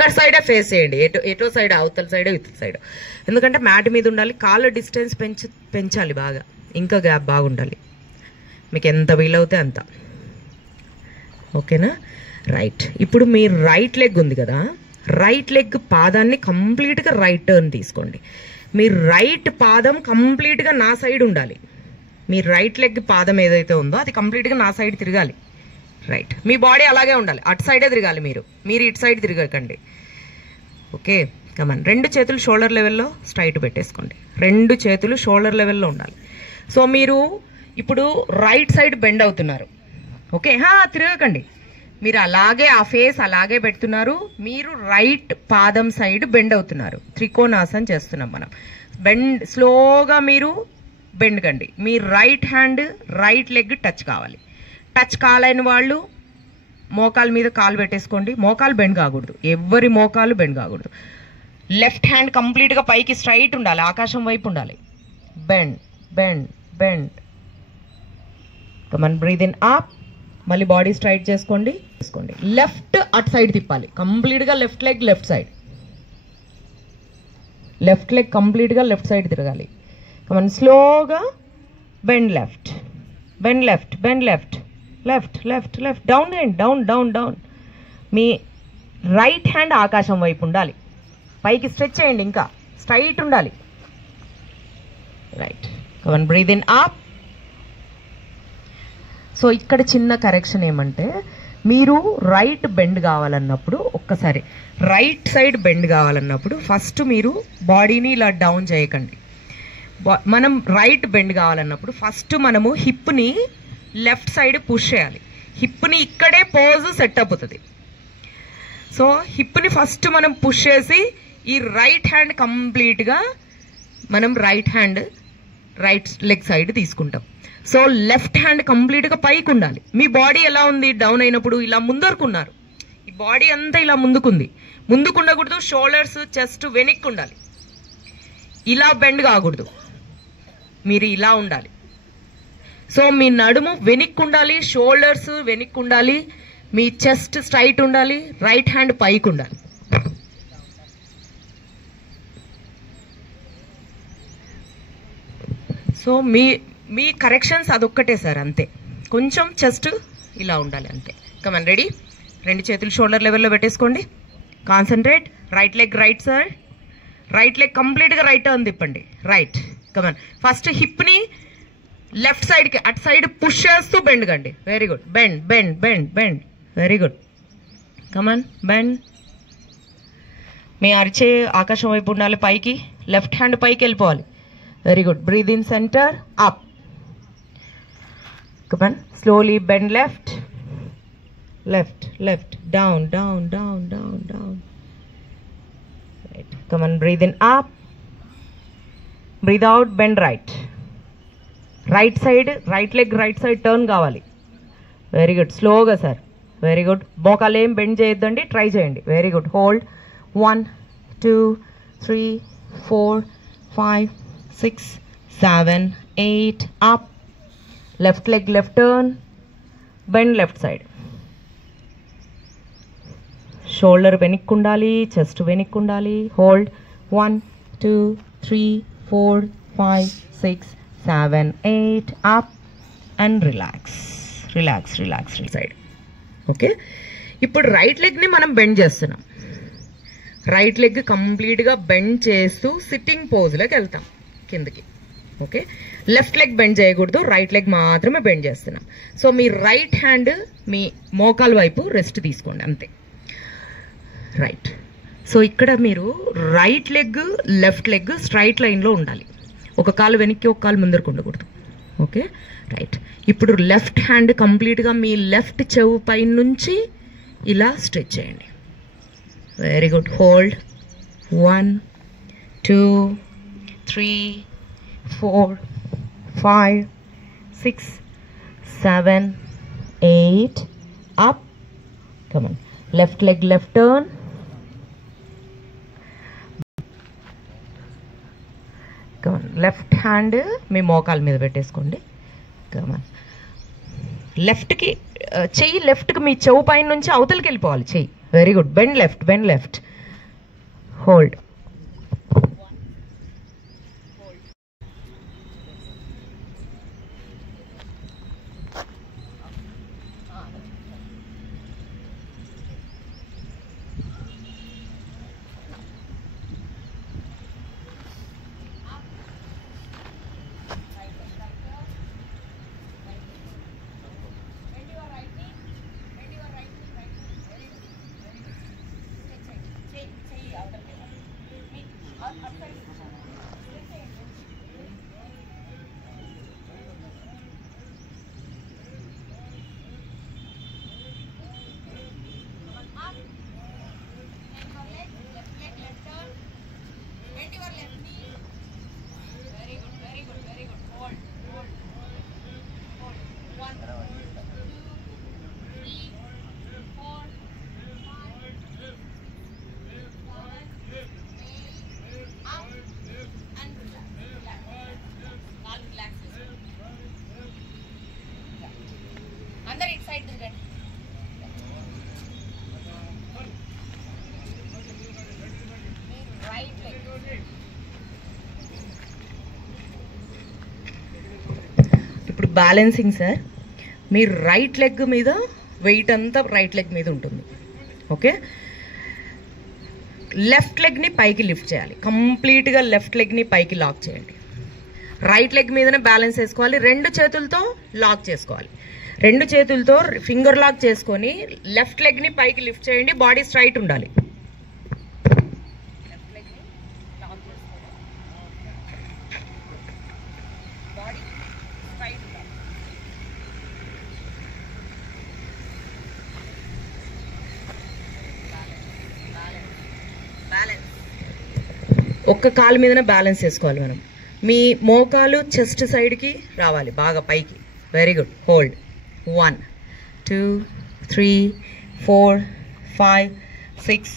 ఒక్క సైడే ఫేస్ చేయండి, ఎటో సైడ్, అవతల సైడ్ ఇతల సైడ్. ఎందుకంటే మ్యాట్ మీద ఉండాలి. కాళ్ళ డిస్టెన్స్ పెంచాలి బాగా, ఇంకా గ్యాప్ బాగుండాలి, మీకు ఎంత వీలవుతే అంత. ఓకేనా? రైట్. ఇప్పుడు మీ రైట్ లెగ్ ఉంది కదా, రైట్ లెగ్ పాదాన్ని కంప్లీట్గా రైట్ టర్న్ తీసుకోండి. మీ రైట్ పాదం కంప్లీట్గా నా సైడ్ ఉండాలి. మీ రైట్ లెగ్ పాదం ఏదైతే ఉందో అది కంప్లీట్గా నా సైడ్ తిరగాలి. రైట్. మీ బాడీ అలాగే ఉండాలి, అటు సైడే తిరగాలి. మీరు ఇటు సైడ్ తిరగకండి. ఓకే, కమాన్. 2 చేతులు షోల్డర్ లెవెల్లో స్ట్రైట్ పెట్టేసుకోండి. 2 చేతులు షోల్డర్ లెవెల్లో ఉండాలి. సో మీరు ఇప్పుడు రైట్ సైడ్ బెండ్ అవుతున్నారు. ఓకే, తిరగకండి. మీరు అలాగే ఆ ఫేస్ అలాగే పెడుతున్నారు. మీరు రైట్ పాదం సైడ్ బెండ్ అవుతున్నారు. త్రికోణాసనం చేస్తున్నాం మనం. బెండ్ స్లోగా మీరు బెండ్ కండి. మీ right hand right leg touch కావాలి. టచ్ కాలేని వాళ్ళు మోకాల మీద కాలు పెట్టేసుకోండి. మోకాలు బెండ్ కాకూడదు, ఎవరి మోకాలు బెండ్ కాకూడదు. లెఫ్ట్ హ్యాండ్ కంప్లీట్గా పైకి స్ట్రైట్ ఉండాలి, ఆకాశం వైపు ఉండాలి. Bend bend bend. Come on, breathe in up. మళ్ళీ బాడీ స్ట్రైట్ చేసుకోండి. లెఫ్ట్ అటు సైడ్ తిప్పాలి కంప్లీట్గా. Left leg left side, left leg కంప్లీట్గా లెఫ్ట్ సైడ్ తిరగాలి. కమన్, స్లోగా bend left, bend left, bend left, left left left. Down and down down down. Me right hand ఆకాశం వైపు ఉండాలి, పైకి స్ట్రెచ్ చేయండి, ఇంకా స్ట్రైట్ ఉండాలి. Right. Come on, breathe in up. So ఇక్కడ చిన్న కరెక్షన్ ఏమంటే, మీరు రైట్ బెండ్ కావాలన్నప్పుడు, ఒక్కసారి రైట్ సైడ్ బెండ్ కావాలన్నప్పుడు ఫస్ట్ మీరు బాడీని ఇలా డౌన్ చేయకండి. మనం రైట్ బెండ్ కావాలన్నప్పుడు ఫస్ట్ మనము హిప్ని లెఫ్ట్ సైడ్ పుష్ చేయాలి. హిప్ని ఇక్కడే పోజ్ సెట్ అవుతుంది. సో హిప్ని ఫస్ట్ మనం పుష్ చేసి ఈ రైట్ హ్యాండ్ కంప్లీట్గా మనం రైట్ లెగ్ సైడ్ తీసుకుంటాం. సో లెఫ్ట్ హ్యాండ్ కంప్లీట్గా పైకి ఉండాలి. మీ బాడీ ఎలా ఉంది? డౌన్ అయినప్పుడు ఇలా ముందరుకున్నారు. ఈ బాడీ అంతా ఇలా ముందుకుంది. ముందుకు ఉండకూడదు. షోల్డర్స్ చెస్ట్ వెనక్కి ఉండాలి. ఇలా బెండ్ కాకూడదు, మీరు ఇలా ఉండాలి. సో మీ నడుము వెనక్కి ఉండాలి, షోల్డర్స్ వెనక్కి ఉండాలి, మీ చెస్ట్ స్ట్రైట్ ఉండాలి, రైట్ హ్యాండ్ పైకి ఉండాలి. సో మీ కరెక్షన్స్ అదొక్కటే సార్, అంతే. కొంచెం చెస్ట్ ఇలా ఉండాలి, అంతే. Come on, ready. 2 చేతులు షోల్డర్ లెవెల్లో పెట్టేసుకోండి. Concentrate. Right leg right side, right leg కంప్లీట్గా రైట్ టర్న్ తిప్పండి. రైట్. కమన్, ఫస్ట్ హిప్ని లెఫ్ట్ సైడ్కి అటు సైడ్ పుష్ చేస్తూ బెండ్ కండి. Very good. Bend bend bend bend. Very good. Come on, bend. మీ అరిచే ఆకాశం వైపు ఉండాలి, పైకి. లెఫ్ట్ హ్యాండ్ పైకి వెళ్ళిపోవాలి. Very good. Breathe in centre, up. Come on, slowly bend left, left, left, down, down, down, down, down. Right. Come on, breathe in up, breathe out, bend right. Right side, right leg, right side turn కావాలి. Very good. Slowగా sir. Very good. మోకాలు ఏం bend చేయొద్దండి, try చేయండి. Very good. Hold. 1, 2, 3, 4, 5, 6, 7, 8. Up. Left leg left turn, bend left side. Shoulder వెనక్కి ఉండాలి, chest వెనక్కి ఉండాలి. Hold. 1, 2, 3, 4, 5, 6, 7, 8. Up and relax. Relax, relax, side. Okay, ఇప్పుడు రైట్ లెగ్ని మనం బెండ్ చేస్తున్నాం. రైట్ లెగ్ కంప్లీట్గా బెండ్ చేస్తూ సిట్టింగ్ పోజ్లోకి వెళ్తాం కిందకి. ఓకే, లెఫ్ట్ లెగ్ బెండ్ చేయకూడదు, రైట్ లెగ్ మాత్రమే బెండ్ చేస్తున్నాం. సో మీ రైట్ హ్యాండ్ మీ మోకాలు వైపు రెస్ట్ తీసుకోండి, అంతే. రైట్. సో ఇక్కడ మీరు right leg left leg straight లైన్లో ఉండాలి. ఒక కాలు వెనక్కి, ఒక కాలు ముందరకు ఉండకూడదు. Okay, right. ఇప్పుడు లెఫ్ట్ హ్యాండ్ కంప్లీట్గా మీ లెఫ్ట్ చెవు పై నుంచి ఇలా స్ట్రెచ్ చేయండి. Very good. Hold. 1, 2, 3, 4, 5, 6, 7, 8. Up. Come on. Left leg left turn. Come on. Left hand మీ మోకాల మీద పెట్టేసుకోండి. Come on. లెఫ్ట్కి చెయ్యి, లెఫ్ట్కి మీ చెవు పైన నుంచి అవతలకి వెళ్ళిపోవాలి చెయ్యి. Very good. Bend left. Hold. అందరు ఇటు సైడ్ తిరగండి. Right leg. ఇప్పుడు బ్యాలెన్సింగ్ సార్. మీ రైట్ లెగ్ మీద వెయిట్ అంతా రైట్ లెగ్ మీద ఉంటుంది. ఓకే, లెఫ్ట్ లెగ్ని పైకి లిఫ్ట్ చేయాలి. కంప్లీట్గా లెఫ్ట్ లెగ్ని పైకి లాక్ చేయండి. రైట్ లెగ్ మీదనే బ్యాలెన్స్ చేసుకోవాలి. 2 చేతులతో లాక్ చేసుకోవాలి. 2 చేతులతో ఫింగర్ లాక్ చేసుకొని లెఫ్ట్ లెగ్ని పైకి లిఫ్ట్ చేయండి. బాడీ స్ట్రైట్ ఉండాలి. ఒక్క కాలు మీదనే బ్యాలెన్స్ చేసుకోవాలి మనం. మీ మోకాలు చెస్ట్ సైడ్కి రావాలి బాగా పైకి. Very good. Hold. 1 2 3 4 5 6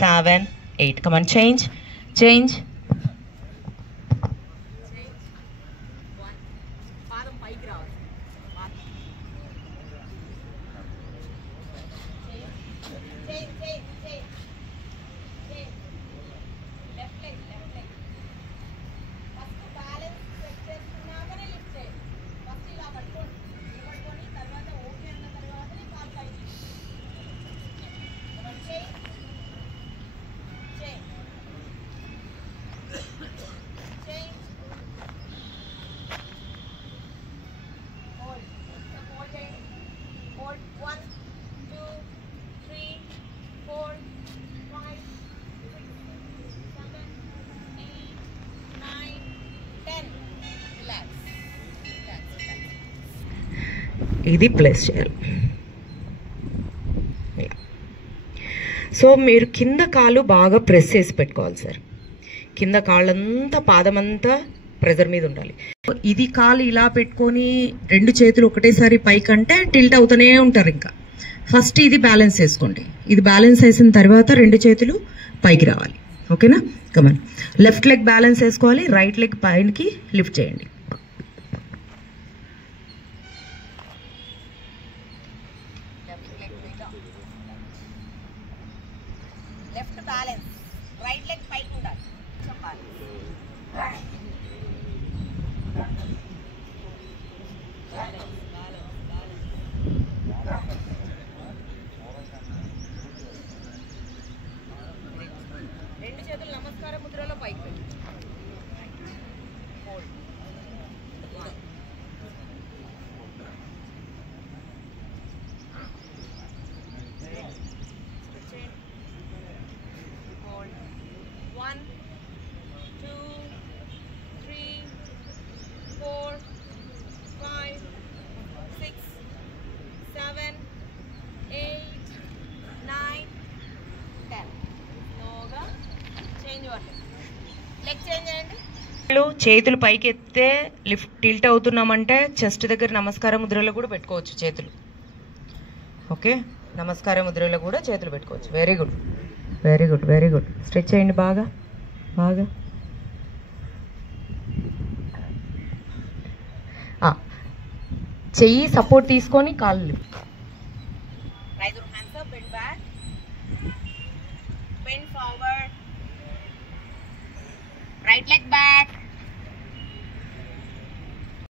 7 8. Come on, change. పాదం పైకి రావాలి. Left leg. First balance set చేసుకున్నాకనే లిఫ్ట్ చేయండి. ఫస్ట్ ఇలా పట్టుకొని తర్వాత ఓకే అన్న తర్వాతనే కాలు పైకి. హోల్డ్ చేయండి. హోల్డ్. 1 2 3 4 5 6 7 8 9 10. రిలాక్స్. ఇది ప్లేస్ చేయాలి. సో మీరు కింద కాలు బాగా ప్రెస్ చేసి పెట్టుకోవాలి సార్. కింద కాళ్ళంతా పాదమంతా ప్రెజర్ మీద ఉండాలి. ఇది కాలు ఇలా పెట్టుకొని 2 చేతులు ఒకటేసారి పైకంటే టిల్ట్ అవుతూనే ఉంటారు. ఇంకా ఫస్ట్ ఇది బ్యాలెన్స్ చేసుకోండి. ఇది బ్యాలెన్స్ చేసిన తర్వాత 2 చేతులు పైకి రావాలి. ఓకేనా? కమన్. లెఫ్ట్ లెగ్ బ్యాలెన్స్ చేసుకోవాలి. రైట్ లెగ్ పైనకి లిఫ్ట్ చేయండి. Left balance. రైట్ లెగ్ పైకి ఉండాలి. చెప్పాలి. రెండు చేతులు నమస్కార ముద్రలో పైకి పెట్టి. చేతులు పైకి ఎత్తే లిఫ్ట్ టిల్ట్ అవుతున్నామంటే చెస్ట్ దగ్గర నమస్కార ముద్రలో కూడా పెట్టుకోవచ్చు చేతులు. ఓకే, నమస్కార ముద్రలో కూడా చేతులు పెట్టుకోవచ్చు. Very good, very good, very good. Stretch చేయండి బాగా బాగా. చెయ్యి సపోర్ట్ తీసుకొని కాళ్ళు lift. bend forward. Right leg back.